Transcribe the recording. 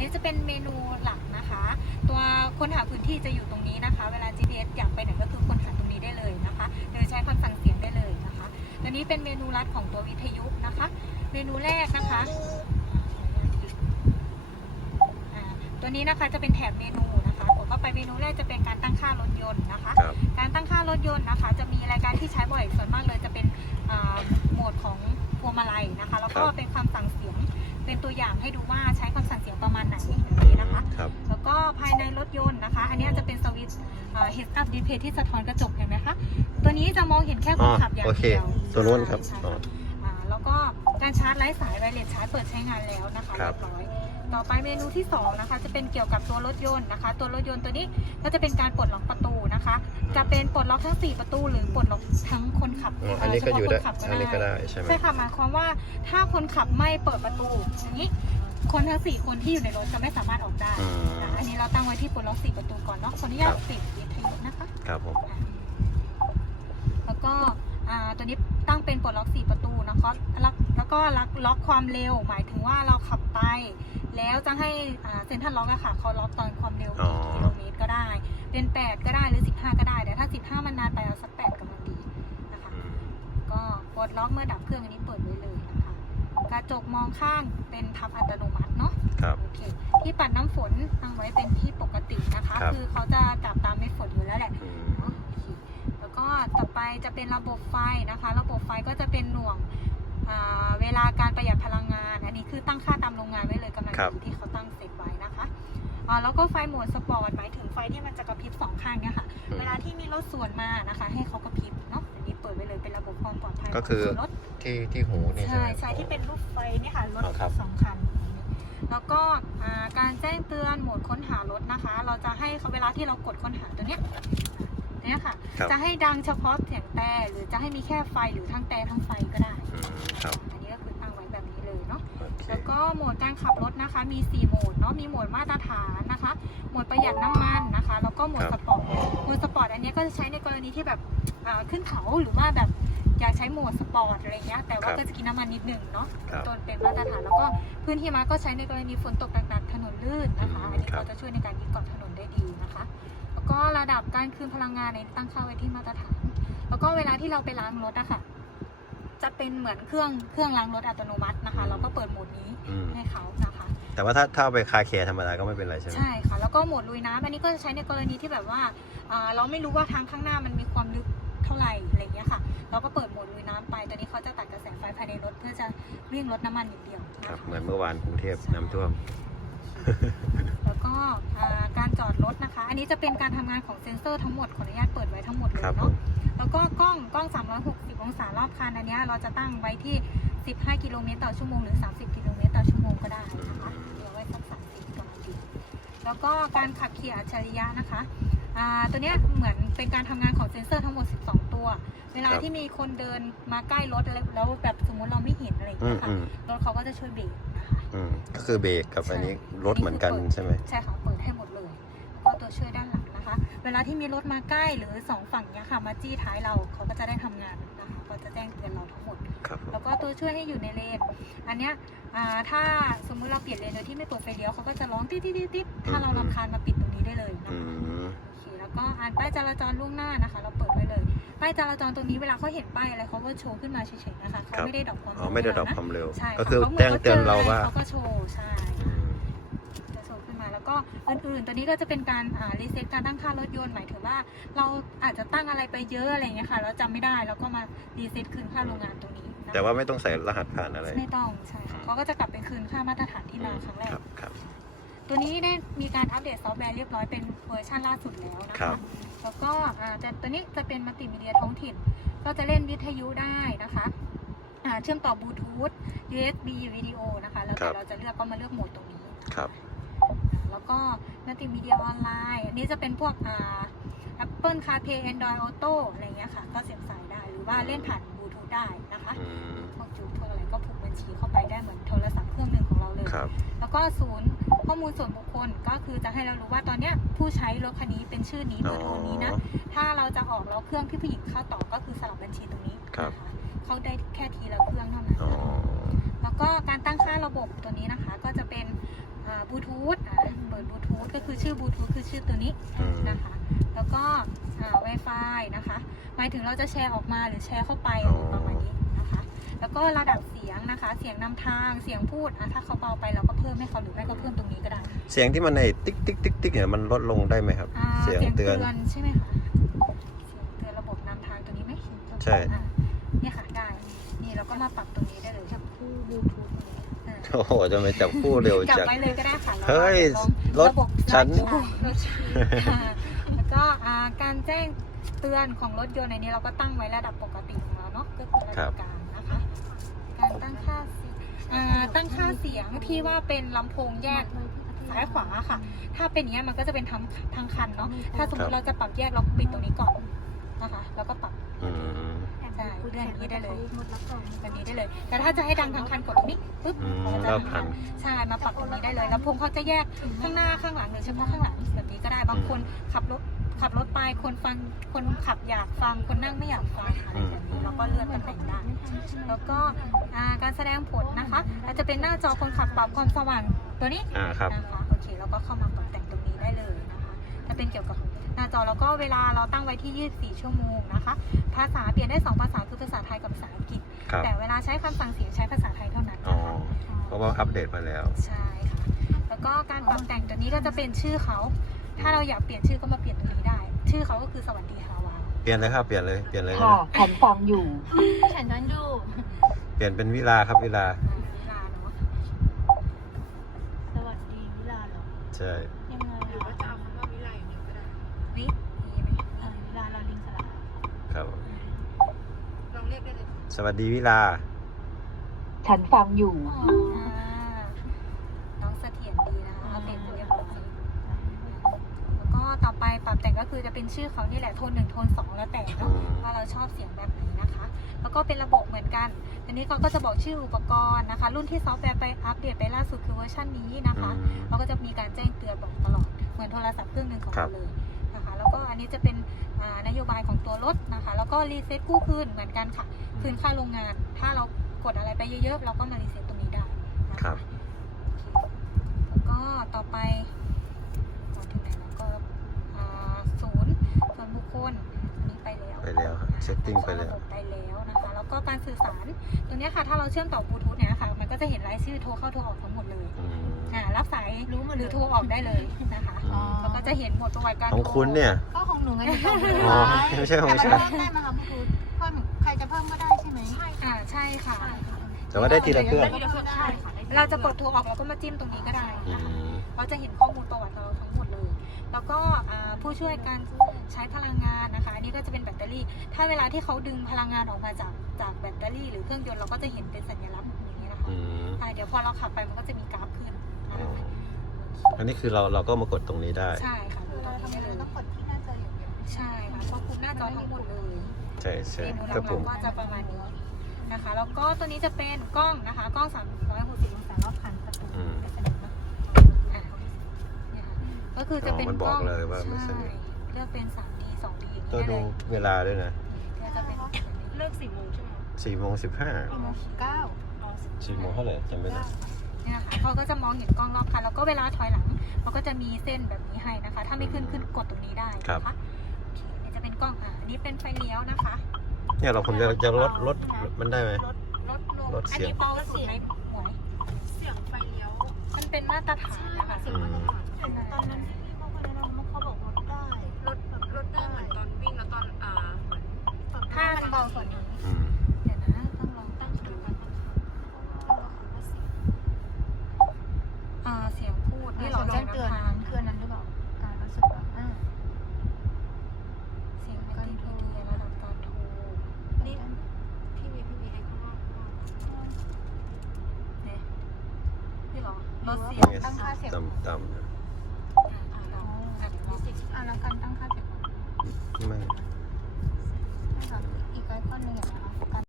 นี้จะเป็นเมนูหลักนะคะ ตัวค้นหาพื้นที่จะอยู่ตรงนี้นะคะ เวลา GPS อยากไปไหนก็คือค้นหาตรงนี้ได้เลยนะคะ โดยใช้คำสั่งเสียงได้เลยนะคะตัวนี้เป็นเมนูลัดของตัววิทยุนะคะ เมนูแรกนะคะอ่าตัวนี้นะคะจะเป็นแถบเมนูนะคะกดเข้าไปเมนูแรกจะเป็นการตั้งค่ารถยนต์นะคะครับการตั้งค่ารถยนต์นะคะ จะมีรายการที่ใช้บ่อยส่วนมากเลยจะเป็นอ่าโหมดของพวงมาลัยนะคะ แล้วก็ครับเป็นคำสั่งเสียง เป็นตัวอย่างให้ดูว่าใช้คำสั่งเสียงประมาณไหนอย่างนี้นะคะ ครับแล้วก็ภายในรถยนต์นะคะ อันนี้จะเป็นสวิตช์เฮดอัพดิสเพย์ที่สะท้อนกระจกเห็นไหมคะ ตัวนี้จะมองเห็นแค่คอ๋อนขับอย่างโอเคเดียวตัวนู้นครับใช่อ๋ออ่าแล้วก็การชาร์จไร้สายไวเลสชาร์จเปิดใช้งานแล้วนะคะครัเรีบยบร้อย ต่อไปเมนูที่สองนะคะจะเป็นเกี่ยวกับตัวรถยนต์นะคะ ตัวรถยนต์ตัวนี้ก็จะเป็นการปลดล็อกประตูนะคะ จะเป็นปลดล็อกทั้ง 4 ประตู หรือปลดล็อกทั้งคนขับอ๋ออันนี้ก็อยู่ได้เฉพาะคนขับอันนี้ก็ได้ใช่ไหมใช่ค่ะหมายความว่าถ้าคนขับไม่เปิดประตูอย่างนี้ คนทั้งสี่คนที่อยู่ในรถจะไม่สามารถออกได้อืม นะอันนี้เราตั้งไว้ที่ปลดล็อกสี่ประตูก่อนเนาะขออนุญาตปิดวิทยุนะคะ ครับผม แล้วก็อ่าตัวนี้ตั้งเป็นปลดล็อกสี่ประตูนะคะแล้วแล้วก็ล็อกล็อกความเร็ว หมายถึงว่าเราขับไป แล้วจะให้เซ็นทรัลล็อกอะค่ะเขาล็อกตอนความเร็วอ๋อกี่กิโลเมตรก็ได้ เป็น 8 ก็ได้หรือ 15 ก็ได้ แต่ถ้า 15 มันนานไปเอาสัก 8กำลังดีนะคะอืมก็ปลดล็อกเมื่อดับเครื่องอันนี้เปิดไว้เลยนะคะ กระจกมองข้างเป็นพับอัตโนมัติเนาะครับโอเคที่ปัดน้ำฝนตั้งไว้เป็นที่ปกตินะคะครับคือเขาจะจับตามเม็ดฝนอยู่แล้วแหละอืมเนาะโอเคแล้วก็ต่อไปจะเป็นระบบไฟนะคะ ระบบไฟก็จะเป็นหน่วงอ่า เวลาการประหยัดพลังงาน อันนี้คือตั้งค่าตามโรงงานไว้เลยกำลังครับดีที่เขาตั้งเสร็จไว้นะคะอ่าแล้วก็ไฟโหมดสปอร์ตหมายถึงไฟที่มันจะกระพริบสองข้างเนี่ยค่ะอืมเวลาที่มีรถสวนมานะคะ ให้เขากระพริบเนาะอันนี้เปิดไว้เลยเป็นระบบความปลอดภัยก็คือของรถที่ที่หูนี่ใช่ใช่ไหมใช่ที่เป็นรูปไฟเนี่ยค่ะรถอ๋อครับสองคันแล้วก็อ่าการแจ้งเตือนโหมดค้นหารถนะคะ เราจะให้เขาเวลาที่เรากดค้นหาตัวเนี้ยเนี่ยค่ะ ครับ จะให้ดังเฉพาะเสียงแต่หรือจะให้มีแค่ไฟหรือทั้งแต่ทั้งไฟก็ได้ อืมครับอันนี้ก็คือตั้งไว้แบบนี้เลยเนาะ โอเคแล้วก็โหมดการขับรถนะคะ มี 4 โหมดเนาะ มีโหมดมาตรฐานนะคะ โหมดประหยัดน้ำมันนะคะ แล้วก็โหมดสปอร์ต โหมดสปอร์ตอันนี้ก็จะใช้ในกรณีที่แบบอ่าขึ้นเขาหรือว่าแบบอยากใช้โหมดสปอร์ตอะไรเงี้ย แต่ว่าก็จะกินน้ำมันนิดหนึ่งเนาะครับ ตัวเป็นมาตรฐาน แล้วก็พื้นที่มาก็ใช้ในกรณีฝนตกหนักๆถนนลื่นนะคะอืมอันนี้ครับ ก็จะช่วยในการยึดเกาะถนนได้ดีนะคะแล้ว ก็ระดับการคืนพลังงานในตั้งค่าไว้ที่มาตรฐาน แล้วก็เวลาที่เราไปล้างรถอะค่ะ จะเป็นเหมือนเครื่องเครื่องล้างรถอัตโนมัตินะคะ เราก็เปิดโหมดนี้อืม ให้เขานะคะ แต่ว่าถ้าถ้าเอาไปคาแคร์ธรรมดาก็ไม่เป็นไรใช่ไหม ใช่ค่ะ แล้วก็โหมดลุยน้ำอันนี้ก็จะใช้ในกรณีที่แบบว่าอ่า เราไม่รู้ว่าทางข้างหน้ามันมีความลึกเท่าไหร่อะไรอย่างเงี้ยค่ะ เราก็เปิดโหมดลุยน้ำไป ตอนนี้เขาจะตัดกระแสไฟภายในรถเพื่อจะวิ่งรถน้ำมันอย่างเดียวคนะรับคะเหมือนเมื่อวานกรุงเทพน้ำท่วมแล้ว ก็อ่าการจอดรถนะคะ อันนี้จะเป็นการทำงานของเซ็นเซอร์ทั้งหมดขออนุญาตเปิดไว้ทั้งหมดเลยครับผเนาะมแล้วก็กล้องกล้อง 360 องศารอบคันอันเนี้ยเราจะตั้งไว้ที่ 15 กิโลเมตรต่อชั่วโมงหรือ 30 กิโลเมตรต่อชั่วโมงก็ได้นะคะเดี๋ยวไว้สัก30กำลังดีแล้วก็การขับขี่อัจฉริยะนะคะอ่าตัวเนี้ยเหมือนเป็นการทำงานของเซ็นเซอร์ทั้งหมด 12 ตัว เวลาครับที่มีคนเดินมาใกล้รถแล้วแล้วแบบสมมุติเราไม่เห็นอะไรอย่างอืเงี้มยค่ะอืมรถเขาก็จะช่วยเบรกนะคะอืมก็คือเบรกกับอันนี้รถเหมือนกันใช่ไหมใช่ค่ะ ช่วยด้านหลังนะคะ เวลาที่มีรถมาใกล้หรือสองฝั่งเนี้ยค่ะมาจี้ท้ายเราเขาก็จะได้ทำงานนะคะก็จะแจ้งเตือนเราทั้งหมดครับผมแล้วก็ตัวช่วยให้อยู่ในเลน อันเนี้ยอ่าถ้าสมมุติเราเปลี่ยนเลนโดยที่ไม่เปิดไฟเลี้ยวเขาก็จะร้องติ๊ดติ๊ดติ๊ดติ๊ดถ้าเรารำคาญมาปิดตรงนี้ได้เลยนะอืคะมโอเคแล้วก็อ่านป้ายจราจรล่วงหน้านะคะ เราเปิดไว้เลยป้ายจราจรตรงนี้เวลาเขาเห็นป้ายอะไรเขาก็โชว์ขึ้นมาเฉยๆนะคะเขาไม่ได้ดรอปความอ๋อไม่ได้ดรอปนะความเร็วใช่ก็คือเขาหมืแจ้งเตือนเราว่าเขาก็โชว์ใช่ แล้วก็อื่นๆ ตัวนี้ก็จะเป็นการอ่ารีเซ็ตการตั้งค่ารถยนต์หมายถึงว่า เราอาจจะตั้งอะไรไปเยอะอะไรอย่างเงี้ยค่ะเราจำไม่ได้เราก็มารีเซ็ตคืนค่าโรงงานตรงนี้นะคะแต่ว่าไม่ต้องใส่รหัสผ่านอะไร ไม่ต้องใช่ค่ะเขาก็จะกลับไปคืนค่ามาตรฐานที่มาครั้งแรคกรับครับ ตัวนี้ได้มีการอัปเดตซอฟต์แวร์เรียบร้อยเป็นเวอร์ชันล่าสุดแล้วนะครัคะ บ แล้วก็อ่าจะตัวนี้จะเป็นมัลติมีเดียท้องถิ่น ก็จะเล่นวิทยุได้นะคะอ่าเชื่อมต่อบลูทูธ USB วิดีโอนะคะ แล้วครัแต่บเราจะเลือกก็มาเลือกโหมดตรงนี้ ครับ แล้วก็มัลติมีเดียออนไลน์อันนี้จะเป็นพวกอ่า Apple CarPlay Android Auto อะไรเงี้ยค่ะ ก็เสียบสายได้หรือว่าเล่นผ่านบลูทูธได้นะคะอืมพวกจูพวกอะไรก็ผูกบัญชีเข้าไปได้เหมือนโทรศัพท์เครื่องหนึ่งของเราเลย ครับ แล้วก็ศูนย์ข้อมูลส่วนบุคคลก็คือจะให้เรารู้ว่าตอนเนี้ยผู้ใช้รถคันนี้เป็นชื่อนี้เบอร์โทรนี้นะ ถ้าเราจะออกแล้วเครื่องที่ผู้หญิงเข้าต่อก็คือสลับบัญชีตรงนี้ครับ นะคะเขาได้แค่ทีละเครื่องเท่านั้นอ๋อ แล้วก็การตั้งค่าระบบตัวนี้นะคะ ก็จะเป็นอ่า บลูทูธอ่าเปิดบลูทูธก็คือชื่อบลูทูธคือชื่อตัวนี้อืมนะคะ แล้วก็อ่า Wi-Fi นะคะ หมายถึงเราจะแชร์ออกมาหรือแชร์เข้าไปอ๋อประมาณนี้นะคะ แล้วก็ระดับเสียงนะคะ เสียงนำทางเสียงพูดอะถ้าเขาเบาไปเราก็เพิ่มให้เขาหรือไม่ก็เพิ่มตรงนี้ก็ได้ เสียงที่มันไอ้ติ๊กติ๊กติ๊กติ๊กเนี่ยมันลดลงได้ไหมครับอ่าเสียงเตือนใช่ไหมคะเสียงเตือนระบบนำทางตัวนี้ไหมใช่อะเนี่ยค่ะได้ นี่เราก็มาปรับตรงนี้ได้เลยครับคู่บลูทูธตรงนี้อ่า โอ้โหจะไม่จับคู่เร็วจับจัง ไว้เลยก็ได้ค่ะแล้วเฮ้ยลองรถระบบฉันรถฉันค่ะแล้วก็อ่าการแจ้งเตือนของรถยนต์ในนี้เราก็ตั้งไว้ระดับปกติของเราเนาะก็คือระครัดับบกลางนะคะ การตั้งค่าเสียงอ่าตั้งค่าเสียงที่ว่าเป็นลำโพงแยกซ้ายขวาค่ะ ถ้าเป็นอย่างนี้ยมันก็จะเป็นทั้งทางคันเนาะถ้าสมมติเราจะปรับแยกเราปิดตรงนี้ก่อนนะคะ แล้วก็ปรับ อืมใช่ เลื่อนอย่างนี้ได้เลยแบบนี้ได้เลย แต่ถ้าจะให้ดังทางคันกดตรงนี้ปุ๊บอืมมันจะรอบคัน ใช่มาปรับตรงนี้ได้เลยลำโพงเขาจะแยกข้างหน้าข้างหลังหรือเฉพาะข้างหลังแบบนี้ก็ได้บางคนขับรถขับรถไปคนฟังคนขับอยากฟังคนนั่งไม่อยากฟังอะไรแบบนี้เราก็เลื่อนตำแหน่งได้แล้วก็อ่าการแสดงผลนะคะอาจจะเป็นหน้าจอคนขับปรับความสว่างตัวนี้อ่าครับ นะคะโอเคแล้วก็เข้ามาปรับแต่งตรงนี้ได้เลยนะคะถ้าเป็นเกี่ยวกับห น้าจอแล้วก็เวลาเราตั้งไว้ที่ 24 ชั่วโมงนะคะ ภาษาเปลี่ยนได้ 2 ภาษาคือภาษาไทยกับภาษาอังกฤษ ครับแต่เวลาใช้คำสั่งเสียงใช้ภาษาไทยเท่านั้นอ๋อนะคะเพราะว่าอัปเดตมาแล้ว ใช่ค่ะ แล้วก็การปรับแต่งตัวนี้ก็จะเป็นชื่อเขา ถ้าเราอยากเปลี่ยนชื่อก็มาเปลี่ยนตรงนี้ได้ ชื่อเขาก็คือสวัสดีฮาวา เปลี่ยนเลยครับ เปลี่ยนเลย เปลี่ยนเลยค่ะฉันฟังอยู่ ฉันนั้นดูเปลี่ยนเป็นวิลาครับวิลาเวลาเนาะสวัสดีวิลาเหรอ ใช่ สวัสดีวิลา ฉันฟังอยู่อ่าน้องเสถียรดีนะคะเอาเป็นเรียบร้อยแล้วก็ต่อไปปรับแต่งก็คือจะเป็นชื่อเขานี่แหละโทนหนึ่งโทนสองแล้วแต่อืเนาะมว่าเราชอบเสียงแบบไหนนะคะ แล้วก็เป็นระบบเหมือนกันทีนี้เขาก็จะบอกชื่ออุปกรณ์นะคะ รุ่นที่ซอฟต์แวร์ไปอัปเดตไปล่าสุดคือเวอร์ชันนี้นะคะอืมเราก็จะมีการแจ้งเตือนบอกตลอด เหมือนโทรศัพท์เครื่องหนึ่งของครัเราบเลยนะคะ แล้วก็อันนี้จะเป็นอ่านโยบายของตัวรถนะคะ แล้วก็รีเซ็ตกู้คืนเหมือนกันค่ะ คืนค่าโรงงาน ถ้าเรากดอะไรไปเยอะๆ เราก็มารีเซ็ตตรงนี้ได้นะะครับโอเคแล้วก็ต่อไปต่อที่ไหนแล้วก็อ่าศูนย์ส่วนบุคคลอันนี้ไปแล้วไปแล้วครับเซตติ้งไปแล้วระบบไปแล้วนะคะ แล้วก็การสื่อสารตัวเนี้ยค่ะ ถ้าเราเชื่อมต่อบลูทูธเนี่ยค่ะมัน ก็จะเห็นรายชื่อโทรเข้าโทรออกทั้งหมดเลยอืมอ่ารับสายรู้หรือโทรออกได้เลยนะคะอืมเราก็จะเห็นหมดประวัติการของคุณเนี่ยก็ของหนูไงที่ต้องอ๋อไม่ใช่ของแต่ฉันมันเพิ่มได้ไหมคะพี่ทูตเพิ่มใครจะเพิ่มก็ได้ใช่ไหมใช่อ่าใช่ค่ะ แต่ว่าได้ทีละเครื่องทีละเครื่องได้ค่ะเราจะกดโทรออกเราก็มาจิ้มตรงนี้ก็ได้อืนะคะมเราจะเห็นข้อมูลประวัติเราทั้งหมดเลย แล้วก็อ่าผู้ช่วยการใช้พลังงานนะคะอันนี้ก็จะเป็นแบตเตอรี่ ถ้าเวลาที่เขาดึงพลังงานออกมาจากจากแบตเตอรี่ หรือเครื่องยนต์เราก็จะเห็นเป็นสัญลักษณ์อย่างนี้นะคะ อืมอ่าเดี๋ยวพอเราขับไปมันก็จะมีกราฟขึ้นอ๋นะอคะอันนี้คือเราเราก็มากดตรงนี้ได้ ใช่ค่ะดูคือตรเรางนี้ทำได้งานเลยต้องกดที่หน้าจออย่างเดียวใช่ค่ะควบคุมหน้าจอทั้งหมดเลย ใช่ใช่เมนูหครับผลักมๆก็จะประมาณนี้นะคะ แล้วก็ตัวนี้จะเป็นกล้องนะคะ กล้อง 360องศารอบคันประตูอืมไม่สนิทเนอะอะเนี่ยค่ะก็คือจะเป็นอ๋อมันกบล้ออกงเลยว่าไม่ใช่สนิทเลือกเป็น 3D 2D อย่างตัวนี้ได้ดูเลยเวลาด้วยนะเนี่ยจะเป็นแบบนี้เลิกสี่โมงใช่ไหมสี่โมงสิบห้าโมงเก้า สี่โมงเท่าไหร่จำไม่ได้เนี่ยค่ะเขาก็จะมองเห็นกล้องรอบคันแล้วก็เวลาถอยหลังเขาก็จะมีเส้นแบบนี้ให้นะคะ ถ้าไม่ขึ้นขึ้นกดตรงนี้ได้นะคะโอเคเนี่ยจะเป็นกล้องอะอันนี้เป็นไฟเลี้ยวนะคะ เนี่ยเราผมจะจะลดลดมันได้ไหมรถรถลงลดอันเสียงนี้เบาสุดไหมหวยเสียงไฟเลี้ยว มันเป็นมาตรฐานนะคะอืมตอนนั้นที่เขาไปแนะนำเขาบอกลดได้ รถรถได้เหมือนตอนวิ่งแล้วตอนอ่าเหมือน ถ้ามันเบากว่านี้ อืม เดี๋ยวนะต้องลองตั้งดูอ่าเสียงพูดนี่ นี่ เรา เรา แจ้ แจ้ ง ง เตื เตื อ อน น ทาง คืออันนั้นหรือเปล่าการรู้สึกว่าอ่า เสียงไม่ติดพีดีระดับการโทร นี่พี่มีพี่มีให้ข้างนอกข้างนอก เนี่ยนี่เหรอลดเสียง ตั้งค่าเสียงต่ำต่อ่าอ่าเราอะเดี๋ยวเราอ่าแล้วการตั้งค่าเสียงำไม่